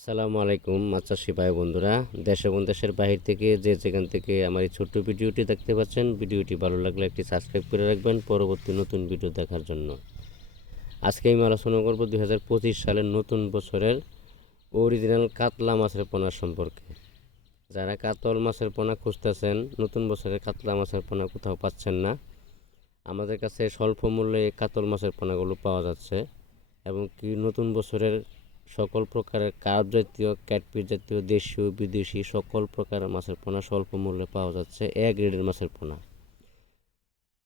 আসসালামু আলাইকুম মাছ চাষি ভাই বন্ধুরা, দেশ এবং দেশের বাহির থেকে যে যেখান থেকে আমার এই ছোট্ট ভিডিওটি দেখতে পাচ্ছেন, ভিডিওটি ভালো লাগলে একটি সাবস্ক্রাইব করে রাখবেন পরবর্তী নতুন ভিডিও দেখার জন্য। আজকে আমি আলোচনা করব 2025 সালের নতুন বছরের অরিজিনাল কাতলা মাছের পোনা সম্পর্কে। যারা কাতল মাছের পোনা খুঁজতেছেন, নতুন বছরের কাতলা মাছের পোনা কোথাও পাচ্ছেন না, আমাদের কাছে স্বল্প মূল্যে এই কাতল মাছের পোনাগুলো পাওয়া যাচ্ছে। এবং কি নতুন বছরের সকল প্রকারের কার্প জাতীয়, ক্যাটফিশ জাতীয়, দেশীয় বিদেশি সকল প্রকারের মাছের পোনা স্বল্প মূল্যে পাওয়া যাচ্ছে। এ গ্রেডের মাছের পোনা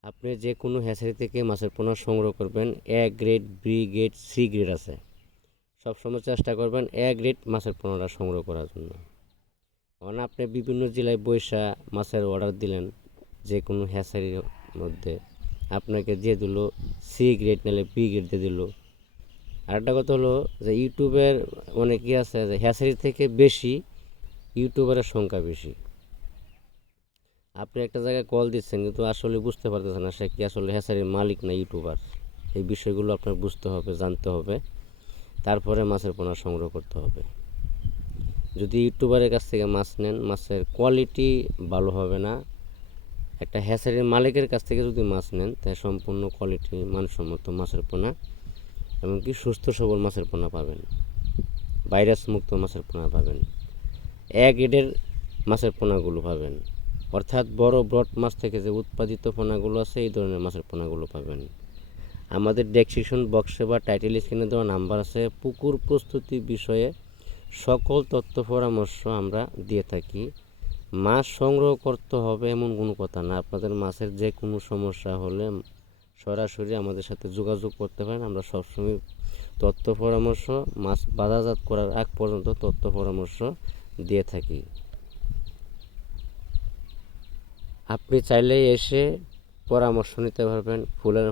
আপনি যে কোনো হ্যাচারি থেকে মাছের পোনা সংগ্রহ করবেন। A grade, B grade, C grade আছে। সবসময় চেষ্টা করবেন এ গ্রেড মাছের পোনাটা সংগ্রহ করার জন্য। কারণ আপনি বিভিন্ন জেলায় বৈশা মাছের অর্ডার দিলেন, যে কোনো হ্যাচারির মধ্যে আপনাকে দিয়ে দিল সি গ্রেড, নাহলে বি গ্রেড দিয়ে দিল। আরেকটা কথা হলো যে ইউটিউবের অনেকেই আছে যে হ্যাচারি থেকে বেশি ইউটিউবারের সংখ্যা বেশি। আপনি একটা জায়গায় কল দিচ্ছেন কিন্তু আসলে বুঝতে পারতেছেন না সে কি আসলে হ্যাচারির মালিক না ইউটিউবার। এই বিষয়গুলো আপনার বুঝতে হবে, জানতে হবে, তারপরে মাছের পোনা সংগ্রহ করতে হবে। যদি ইউটিউবারের কাছ থেকে মাছ নেন, মাছের কোয়ালিটি ভালো হবে না। একটা হ্যাচারির মালিকের কাছ থেকে যদি মাছ নেন, তাই সম্পূর্ণ কোয়ালিটি মানসম্মত মাছের পোনা, এমনকি সুস্থ সবল মাছের পোনা পাবেন, ভাইরাস মুক্ত মাছের পোনা পাবেন, এক গ্রেডের মাছের পোনাগুলো পাবেন। অর্থাৎ বড় ব্রড মাছ থেকে যে উৎপাদিত পোনাগুলো আছে, এই ধরনের মাছের পোনাগুলো পাবেন। আমাদের ডেসক্রিপশন বক্সে বা টাইটেল স্ক্রিনে দেওয়া নাম্বার আছে। পুকুর প্রস্তুতি বিষয়ে সকল তথ্য পরামর্শ আমরা দিয়ে থাকি। মাছ সংগ্রহ করতে হবে এমন কোনো কথা না। আপনাদের মাছের যে কোনো সমস্যা হলে সরাসরি আমাদের সাথে যোগাযোগ করতে পারেন। আমরা সবসময় তথ্য পরামর্শ, মাছ বাজারজাত করার আগ পর্যন্ত তথ্য পরামর্শ দিয়ে থাকি। আপনি চাইলেই এসে পরামর্শ নিতে পারবেন,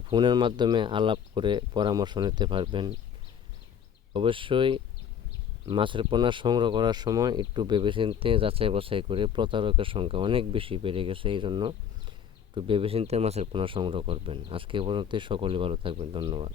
ফোনের মাধ্যমে আলাপ করে পরামর্শ নিতে পারবেন। অবশ্যই মাছের পোনা সংগ্রহ করার সময় একটু ভেবেচিন্তে যাচাই বাছাই করে, প্রতারকের সংখ্যা অনেক বেশি বেড়ে গেছে, এই জন্য একটু ভেবেচিন্তে মাছের পোনা সংগ্রহ করবেন। আজকে পর্যন্ত সকলেই ভালো থাকবেন। ধন্যবাদ।